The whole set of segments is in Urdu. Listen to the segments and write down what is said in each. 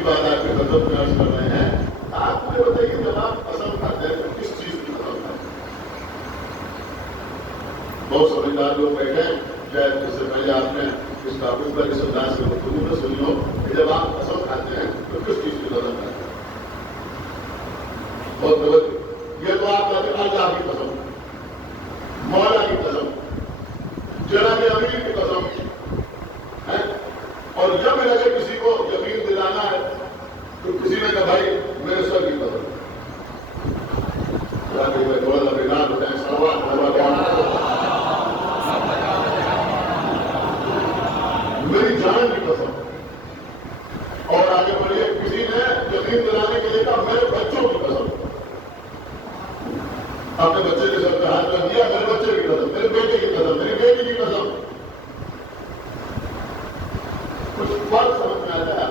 دوسری بات آپ کے خدمت میں عرض کر رہے ہیں، آپ مجھے بتائیے جب آپ قسم کھاتے ہیں تو کس چیز کی قسم کھاتے ہیں؟ بہت سمجھدار لوگ بیٹھے ہیں، شاید اس سے پہلے آپ نے اس ٹاپک پر اس انداز سے گفتگو میں سنی ہو کہ جب آپ قسم کھاتے ہیں تو کس چیز کی قسم کھاتے ہیں؟ بہت غلط، یہ تو آپ کہتے ہیں اللہ کی قسم، مولا کی قسم، جناب امیر کی قسم ہے، اور جب اگر کسی کو یقین دلانا ہے تو کسی نے کہا بھائی میرے سر کی قسم، تھوڑا سا بیدار ہوتے ہیں، میری جان کی قسم، اور آگے بڑھیے کسی نے یقین دلانے کے لیے کہا میرے بچوں کی قسم، اپنے بچے کے سر پہ ہاتھ رکھ دیا، میرے بچے کی قسم، میرے بیٹے کی قسم، میری بیٹی کی قسم. کچھ فرق سمجھ میں آتا ہے؟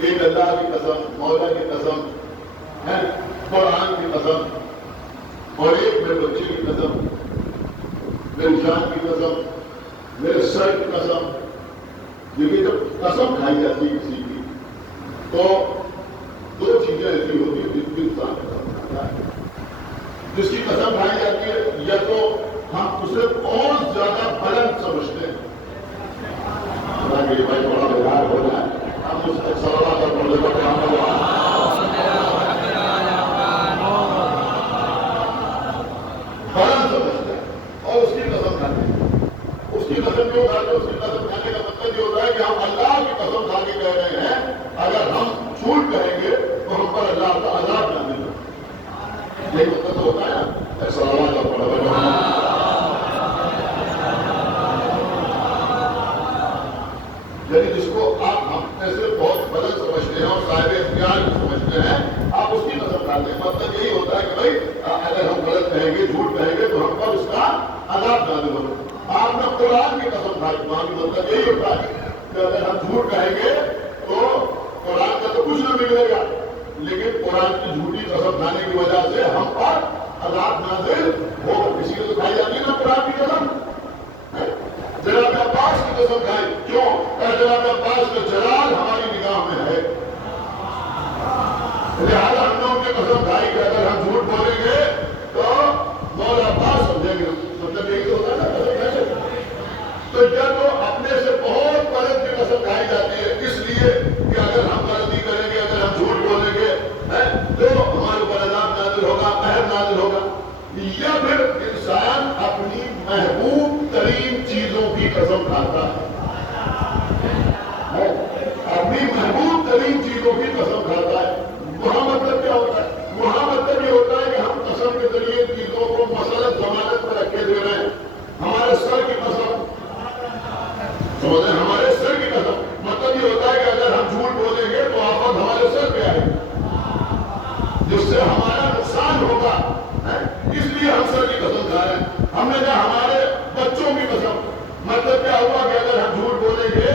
ایک اللہ کی قسم، مولا کی قسم ہے، قرآن کی قسم، اور ایک میرے بچے کی قسم، میری جان کی قسم، میرے سر کی قسم. دیکھیے جب قسم کھائی جاتی ہے کسی کی تو دو چیزیں ایسی ہوتی ہیں جس کی انسان قسم کھاتا ہے. جس کی قسم کھائی جاتی ہے یا تو ہم اسے اور زیادہ بلند سمجھتے ہیں، بھائی بڑا بیدار ہو جائے، ہم اس کا سوال کا پڑھنے کا کام بلند سمجھتے ہیں اور اس کی قسم کھاتے ہیں. اس کی قسم کیوں کھاتے ہیں؟ اس کی قسم کھانے کا مطلب یہ ہوتا ہے کہ ہم اللہ کی قسم کھا کے کہہ رہے ہیں اگر ہم جھوٹ کہیں گے تو ہم پر اللہ کا عذاب نازل ہوگا. یہ مطلب ہوتا ہے نا سوال کا پڑھنے یعنی جس کو آپ ہم ایسے بہت بلند سمجھتے ہیں اور صاحب اختیار سمجھتے ہیں، آپ اس کی قسم کھاتے ہیں. مطلب یہی ہوتا ہے کہ بھائی اگر ہم غلط کہیں گے، جھوٹ کہیں گے تو ہم پر اس کا عذاب نازل ہوگا. آپ نے قرآن کی قسم کھائی، وہاں بھی مطلب یہی ہوتا ہے کہ اگر ہم جھوٹ کہیں گے تو قرآن کا تو کچھ نہ ملے گا، لیکن قرآن کی جھوٹی قسم کھانے کی وجہ سے ہم پر عذاب نازل ہوگا. اسی لیے تو کھائی جاتی ہے نا قرآن کی قسم. جناب عباس کی قسم کھائی، کیوں؟ جناب عباس کا جلال ہماری نگاہ میں ہے، لہٰذا ہم نے ان کی قسم کھائی کہ اگر ہم جھوٹ بولیں گے تو مولا عباس سمجھیں گے. مطلب یہی تو ہوتا ہے نا قسم کھانے. تو یا تو اپنے سے بہت بلند کی قسم کھائی جاتی ہے اس لیے کہ اگر ہم غلطی کریں گے، اگر ہم جھوٹ بولیں گے تو ہمارے اوپر عذاب نازل ہوگا، قہر نازل ہوگا. یا پھر انسان اپنی محبوب ترین چیزوں کی قسم کھاتا ہے، اپنی محبوب ترین چیزوں کی قسم کھاتا ہے. وہاں مطلب کیا ہوتا ہے؟ وہاں مطلب یہ ہوتا ہے کہ ہم قسم کے ذریعے چیزوں کو مسلط ضمانت پر رکھے دے رہے ہیں. ہمارے سر کی قسم، سمجھیں، ہمارے سر کی قسم مطلب یہ ہوتا ہے کہ اگر ہم جھوٹ بولیں گے تو آفت ہمارے سر پہ آئے گی، جس سے ہمارا نقصان ہوگا. اس لیے ہم سر کی قسم کھا رہے ہیں. ہم نے کہا ہمارے بچوں کی قسم، مطلب کیا ہوا کہ اگر ہم جھوٹ بولیں گے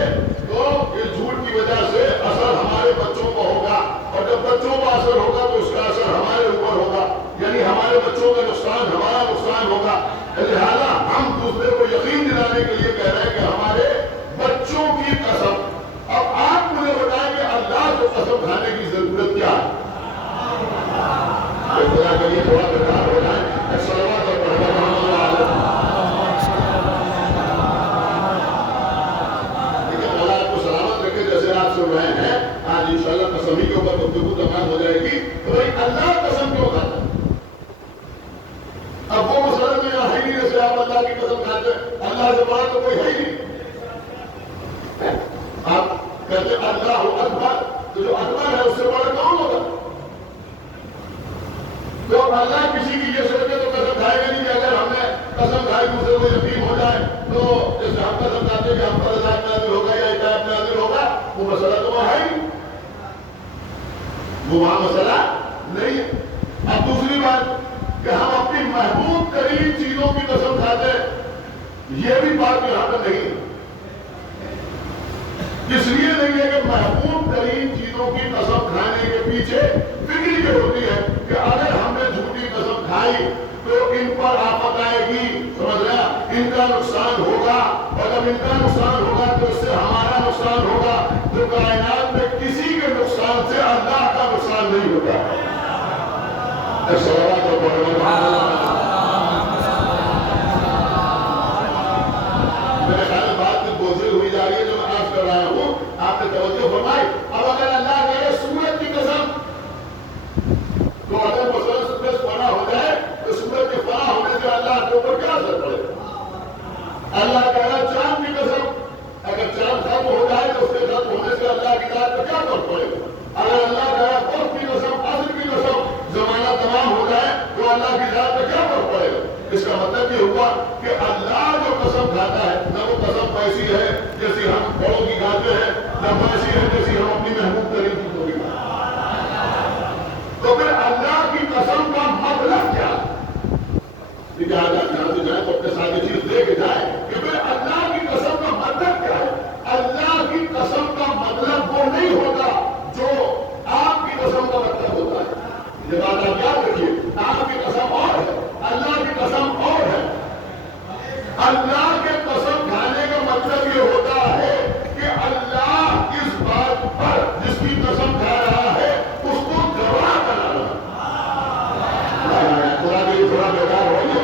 تو اس جھوٹ کی وجہ سے اثر ہمارے بچوں کو ہوگا، اور جب بچوں کا اثر ہوگا تو اس کا اثر ہمارے اوپر ہوگا، یعنی ہمارے بچوں کا نقصان ہمارا نقصان ہوگا. لہٰذا ہم دوسرے کو یقین دلانے کے لیے کہہ رہے ہیں کہ ہمارے بچوں کی قسم. اب آپ مجھے بتائیں کہ اللہ کو قسم کھانے کی ضرورت کیا ہے؟ خدا کے لیے تھوڑا بیدار ہو جائے. صلوات اور آپ سن رہے ہیں آج انشاءاللہ قسمی کے اوپر گفتگو تمام ہو جائے گی. تو بھائی اللہ قسم کیوں کھاتا ہے؟ اب وہ مسئلہ میں یہاں ہے نہیں جیسے آپ اللہ کی قسم کھاتے ہیں، اللہ سے بڑا تو کوئی ہے ہی نہیں. آپ کہتے ہیں اللہ اکبر، تو جو اکبر ہے اس سے بڑا کون ہوگا؟ تو اللہ کسی کی یہ سوچے تو قسم کھائے گا نہیں کہ اگر ہم نے قسم کھائی دوسرے کو یقین ہو جائے تو جیسے ہم قسم کھاتے ہیں کہ ہم پر عذاب نازل ہوگا یا عقاب نازل ہوگا. وہ مسئلہ تو وہاں ہے ہی، وہ وہاں مسئلہ نہیں ہے. اب دوسری بات کہ ہم اپنی محبوب ترین چیزوں کی قسم کھاتے ہیں، یہ بھی بات یہاں پر نہیں ہے. اس لیے نہیں ہے کہ محبوب ترین چیزوں کی قسم کھانے کے پیچھے فکر یہ ہوتی ہے کہ اگر ہم نے جھوٹی قسم کھائی تو ان پر آفت آئے گی، سمجھ رہا، ان کا نقصان ہوگا، اور جب ان کا نقصان ہوگا تو اس سے ہمارا نقصان ہوگا. تو کائنات میں کسی کے نقصان سے اللہ کا نقصان نہیں ہوتا. میرے خیال بات میں بوجھل ہوئی جا رہی ہے جو میں عرض کر رہا ہوں، آپ نے توجہ فرمائی. اب اگر اللہ کہے سورج کی قسم، تو اگر مثلا سورج فنا ہو جائے تو سورج کے فنا ہونے سے اللہ کے اوپر کیا اثر پڑے گا؟ اللہ کہہ رہا چاند کی قسم، اگر چاند ختم ہو جائے تو اس کے ختم ہونے سے اللہ کی ذات پہ کیا فرق پڑے گا؟ اگر اللہ کہہ رہا وقت کی قسم، عصر کی قسم، زمانہ تمام ہو جائے تو اللہ کی ذات پہ کیا فرق پڑے گا؟ اس کا مطلب یہ ہوا کہ اللہ جو قسم کھاتا ہے نہ وہ قسم ایسی ہے جیسی ہم بڑوں کی کھاتے ہیں، نہ ایسی ہے جیسی ہم اپنی محبوب ترین چیزوں کی کھاتے ہیں. تو پھر اللہ کی قسم کا مطلب کیا؟ یہاں سے جائیں تو اپنے ساتھ یہ چیز دے کے جائیں کہ پھر اللہ کی قسم کا مطلب کیا ہے. اللہ کی قسم کا مطلب وہ نہیں ہوتا جو آپ کی قسم کا مطلب ہوتا ہے. یہ بات آپ یاد رکھیے، آپ کی قسم اور ہے، اللہ کی قسم اور ہے. اللہ کے قسم کھانے کا مطلب یہ ہوتا ہے کہ اللہ اس بات پر جس کی قسم کھا رہا ہے اس کو گواہ بنا رہا ہے. تھوڑا بیکار ہو گیا.